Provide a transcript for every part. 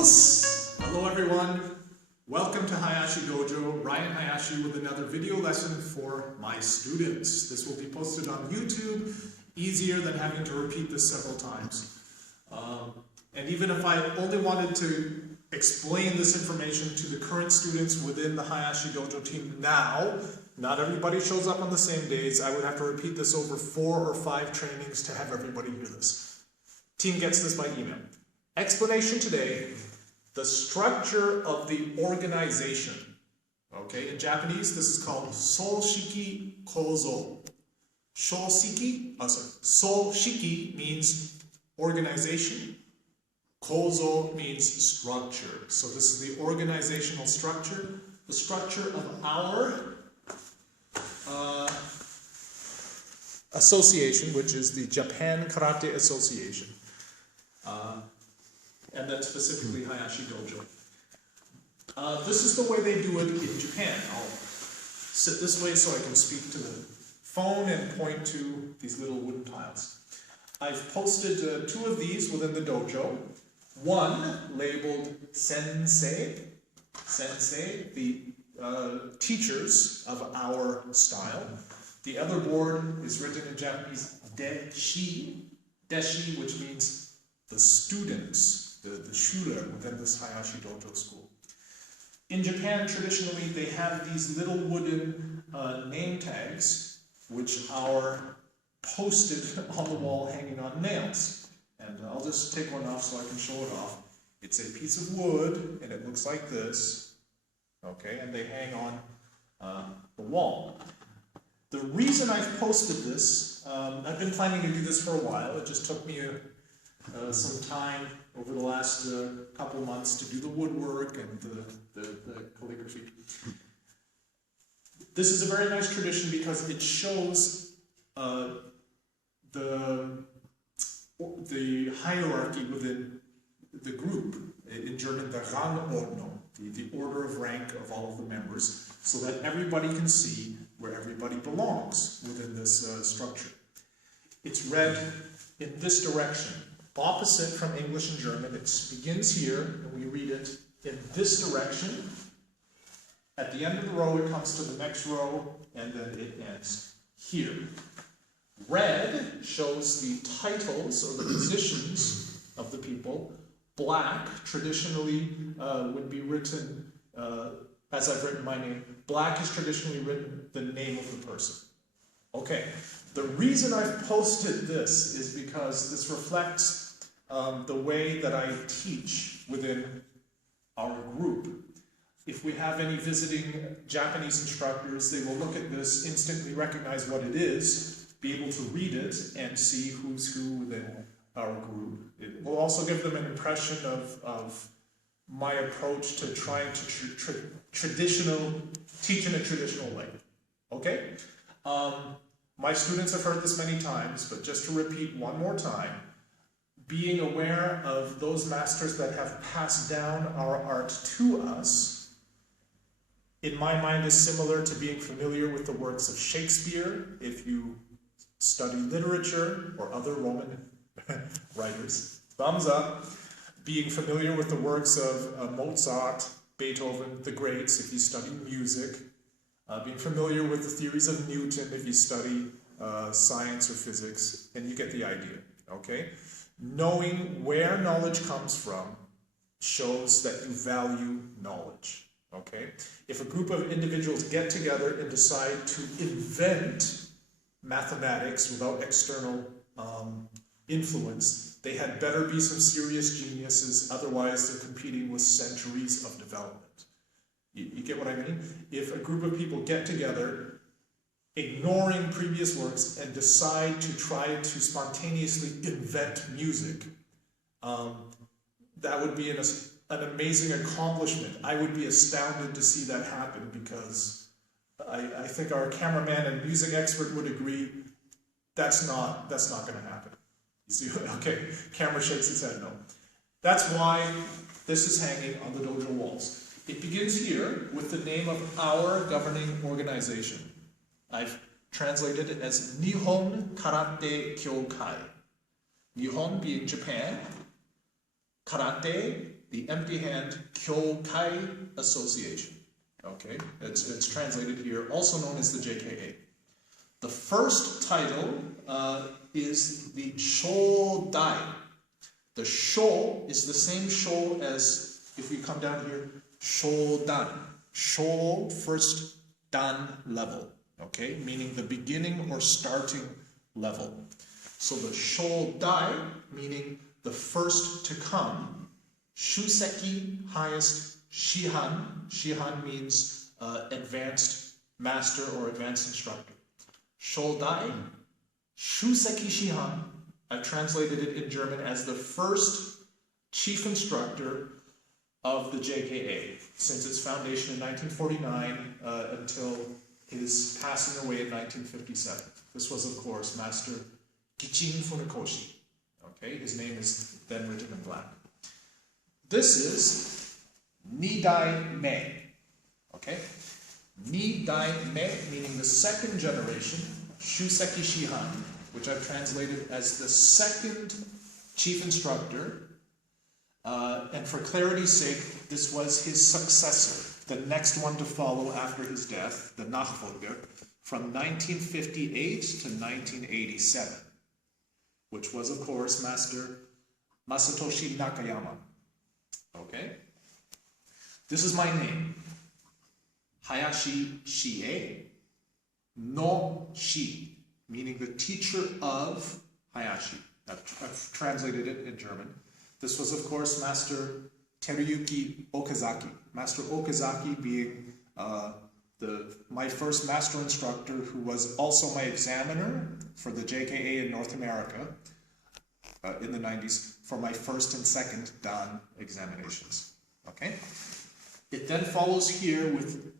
Os! Hello everyone, welcome to Hayashi Dojo, Ryan Hayashi with another video lesson for my students. This will be posted on YouTube, easier than having to repeat this several times. And even if I only wanted to explain this information to the current students within the Hayashi Dojo team now, not everybody shows up on the same days, I would have to repeat this over 4 or 5 trainings to have everybody hear this. Team gets this by email. Explanation today, the structure of the organization. Okay, in Japanese this is called Soshiki Kozo. Soshiki means organization. Kozo means structure. So this is the organizational structure, the structure of our association, which is the Japan Karate Association. And then specifically Hayashi Dojo. This is the way they do it in Japan. I'll sit this way so I can speak to the phone and point to these little wooden tiles. I've posted 2 of these within the dojo. One labeled Sensei, the teachers of our style. The other board is written in Japanese Deshi, which means the students, the Schüler within this Hayashi Dojo school. In Japan, traditionally, they have these little wooden name tags, which are posted on the wall hanging on nails. And I'll just take one off so I can show it off. It's a piece of wood, and it looks like this. Okay, and they hang on the wall. The reason I've posted this, I've been planning to do this for a while. It just took me some time over the last couple months to do the woodwork and the calligraphy. This is a very nice tradition because it shows the hierarchy within the group. In German, the Rangordnung, the order of rank of all of the members, so that everybody can see where everybody belongs within this structure. It's read in this direction, opposite from English and German. It begins here, and we read it in this direction. At the end of the row, it comes to the next row, and then it ends here. Red shows the titles or the positions of the people. Black, traditionally, would be written, as I've written my name, black is traditionally written the name of the person. Okay, the reason I've posted this is because this reflects the way that I teach within our group. If we have any visiting Japanese instructors, they will look at this, instantly recognize what it is, be able to read it, and see who's who within our group. It will also give them an impression of my approach to trying to teach in a traditional way. Okay? My students have heard this many times, but just to repeat one more time, being aware of those masters that have passed down our art to us, in my mind, is similar to being familiar with the works of Shakespeare, if you study literature or other Roman writers. Thumbs up. Being familiar with the works of Mozart, Beethoven, the greats, if you study music. Being familiar with the theories of Newton, if you study science or physics, and you get the idea, okay? Knowing where knowledge comes from shows that you value knowledge, okay? If a group of individuals get together and decide to invent mathematics without external influence, they had better be some serious geniuses, otherwise they're competing with centuries of development. You get what I mean? If a group of people get together, ignoring previous works, and decide to try to spontaneously invent music, that would be an amazing accomplishment. I would be astounded to see that happen, because I think our cameraman and music expert would agree that's not going to happen. You see, okay, camera shakes its head no. That's why this is hanging on the dojo walls. It begins here with the name of our governing organization. I've translated it as Nihon Karate Kyokai. Nihon being Japan, karate the empty hand Shotokan Association. Okay, it's translated here, also known as the JKA. The first title is the Shodai. The Sho is the same Sho as, if we come down here, Shodan. Sho, first Dan level, okay, meaning the beginning or starting level. So the Shodai, meaning the first to come. Shuseki, highest. Shihan, Shihan means advanced master or advanced instructor. Shodai, Shuseki Shihan, I've translated it in German as the first chief instructor of the JKA since its foundation in 1949 until his passing away in 1957. This was, of course, Master Gichin Funakoshi. Okay, his name is then written in black. This is Nidai Me. Okay? Nidai Me, meaning the second generation, Shuseki Shihan, which I've translated as the second chief instructor. And for clarity's sake, this was his successor, the next one to follow after his death, the Nachfolger, from 1958 to 1987, which was, of course, Master Masatoshi Nakayama. Okay? This is my name, Hayashi Shie no Shi, meaning the teacher of Hayashi. I've translated it in German. This was, of course, Master Teruyuki Okazaki. Master Okazaki being my first master instructor, who was also my examiner for the JKA in North America in the 90s for my first and second Dan examinations. Okay? It then follows here with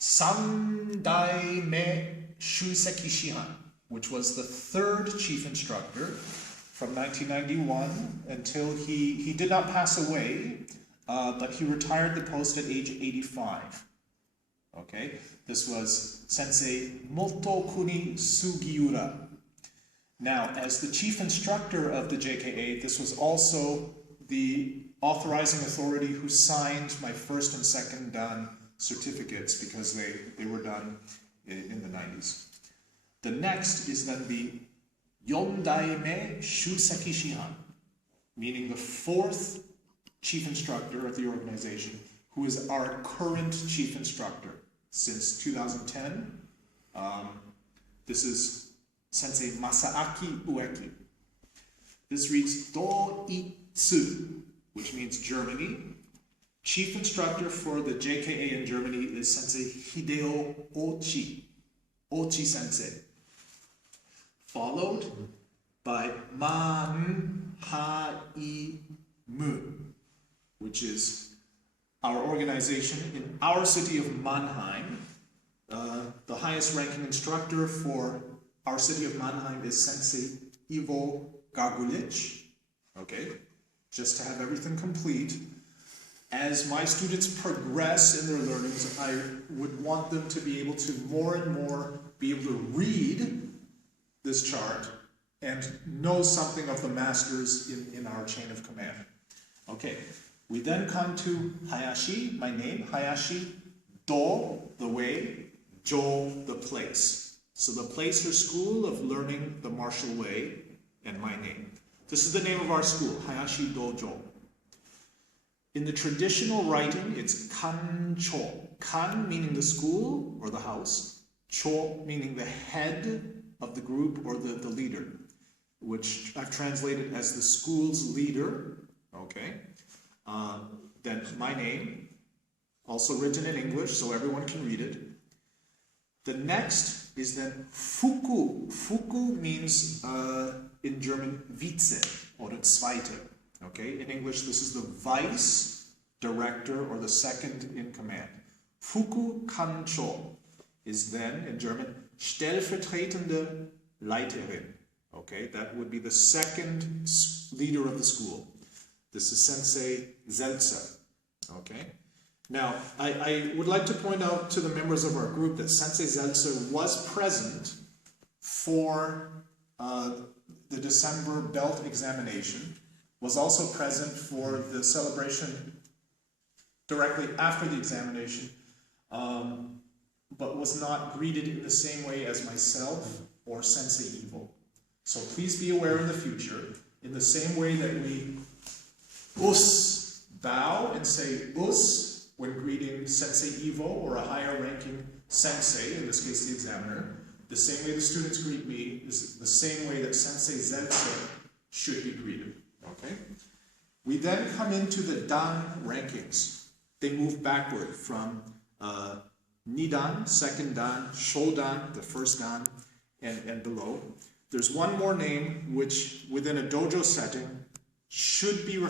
Sandai Me Shuseki Shihan, which was the third chief instructor from 1991 until he did not pass away, but he retired the post at age 85. Okay, this was Sensei Motokuni Sugiura. Now, as the chief instructor of the JKA, this was also the authorizing authority who signed my first and second Dan certificates because they were done in the 90s. The next is then the Yondai Me Shuseki Shihan, meaning the fourth chief instructor of the organization, who is our current chief instructor since 2010. This is Sensei Masaaki Ueki. This reads Do-itsu, which means Germany. Chief instructor for the JKA in Germany is Sensei Hideo Ochi, Ochi Sensei. Followed by Mannheim, which is our organization in our city of Mannheim. The highest ranking instructor for our city of Mannheim is Sensei Ivo Gagulich. Okay, just to have everything complete. As my students progress in their learnings, I would want them to be able to more and more be able to read this chart and know something of the masters in our chain of command. Okay, we then come to Hayashi, my name, Hayashi Do, the way, Jo, the place. So the place or school of learning the martial way, and my name. This is the name of our school, Hayashi Dojo. In the traditional writing, it's Kan-cho. Kan meaning the school or the house. Cho meaning the head of the group or the leader, which I've translated as the school's leader. Okay. Then my name, also written in English so everyone can read it. The next is then Fuku. Fuku means in German Vize or Zweite. Okay, in English this is the vice director or the second in command. Fuku Kancho is then in German stellvertretende Leiterin. Okay, that would be the second leader of the school. This is Sensei Zeltzer. Okay. Now, I would like to point out to the members of our group that Sensei Zeltzer was present for the December belt examination. was also present for the celebration directly after the examination, but was not greeted in the same way as myself or Sensei Evil. So please be aware in the future, in the same way that we bow and say when greeting Sensei Evil or a higher ranking Sensei, in this case the examiner, the same way the students greet me is the same way that Sensei Zensei should be greeted. Okay? We then come into the Dan rankings. They move backward from Nidan, second Dan, Shodan, the first Dan, and below. There's one more name which, within a dojo setting, should be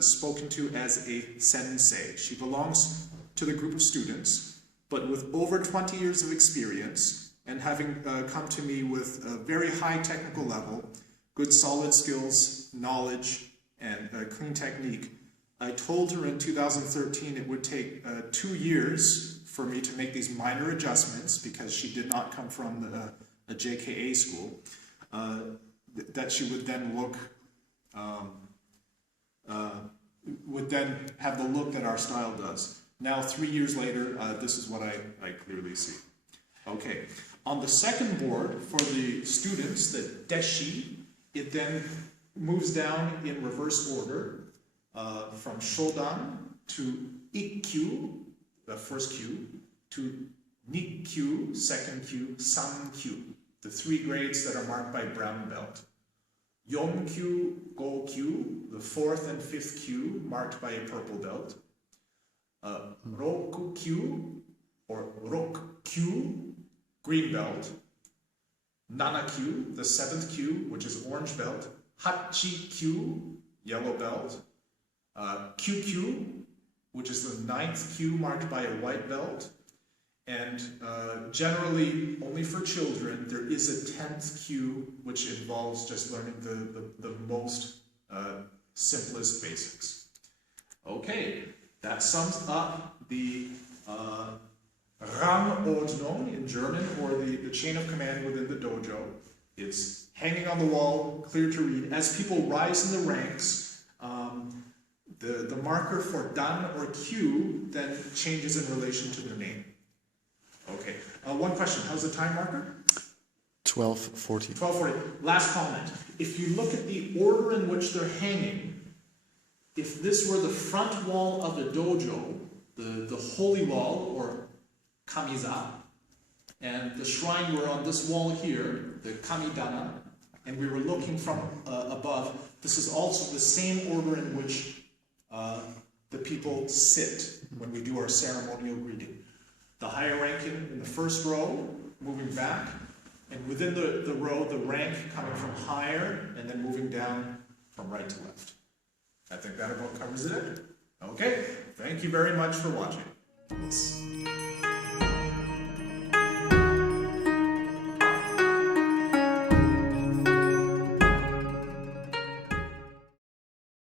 spoken to as a sensei. She belongs to the group of students, but with over 20 years of experience and having come to me with a very high technical level, good solid skills, knowledge, and clean technique, I told her in 2013 it would take 2 years for me to make these minor adjustments because she did not come from a JKA school, that she would then look, would then have the look that our style does. Now, 3 years later, this is what I clearly see. Okay, on the second board for the students, the deshi, it then moves down in reverse order from Shodan to Ikkyu, the first Q, to Nikkyu, second Q, Sankyu, the 3 grades that are marked by brown belt. Yonkyu, Gokyu, the 4th and 5th Q, marked by a purple belt. Rokukyu, or Rokkyu, green belt. Nanakyu, the 7th Q, which is orange belt. Hachikyu, yellow belt. QQ, which is the 9th Q marked by a white belt. And generally, only for children, there is a 10th Q, which involves just learning the most simplest basics. Okay, that sums up the Rangordnung in German, or the chain of command within the dojo. It's hanging on the wall, clear to read. As people rise in the ranks, the marker for Dan or Q then changes in relation to their name. Okay, one question, how's the time marker? 12:40. 12:40. Last comment. If you look at the order in which they're hanging, if this were the front wall of the dojo, the holy wall, or kamiza, and the shrine were on this wall here, the kamidana, and we were looking from above, this is also the same order in which the people sit when we do our ceremonial greeting. The higher ranking in the first row, moving back, and within the row, the rank coming from higher, and then moving down from right to left. I think that about covers it. Okay, thank you very much for watching. Yes.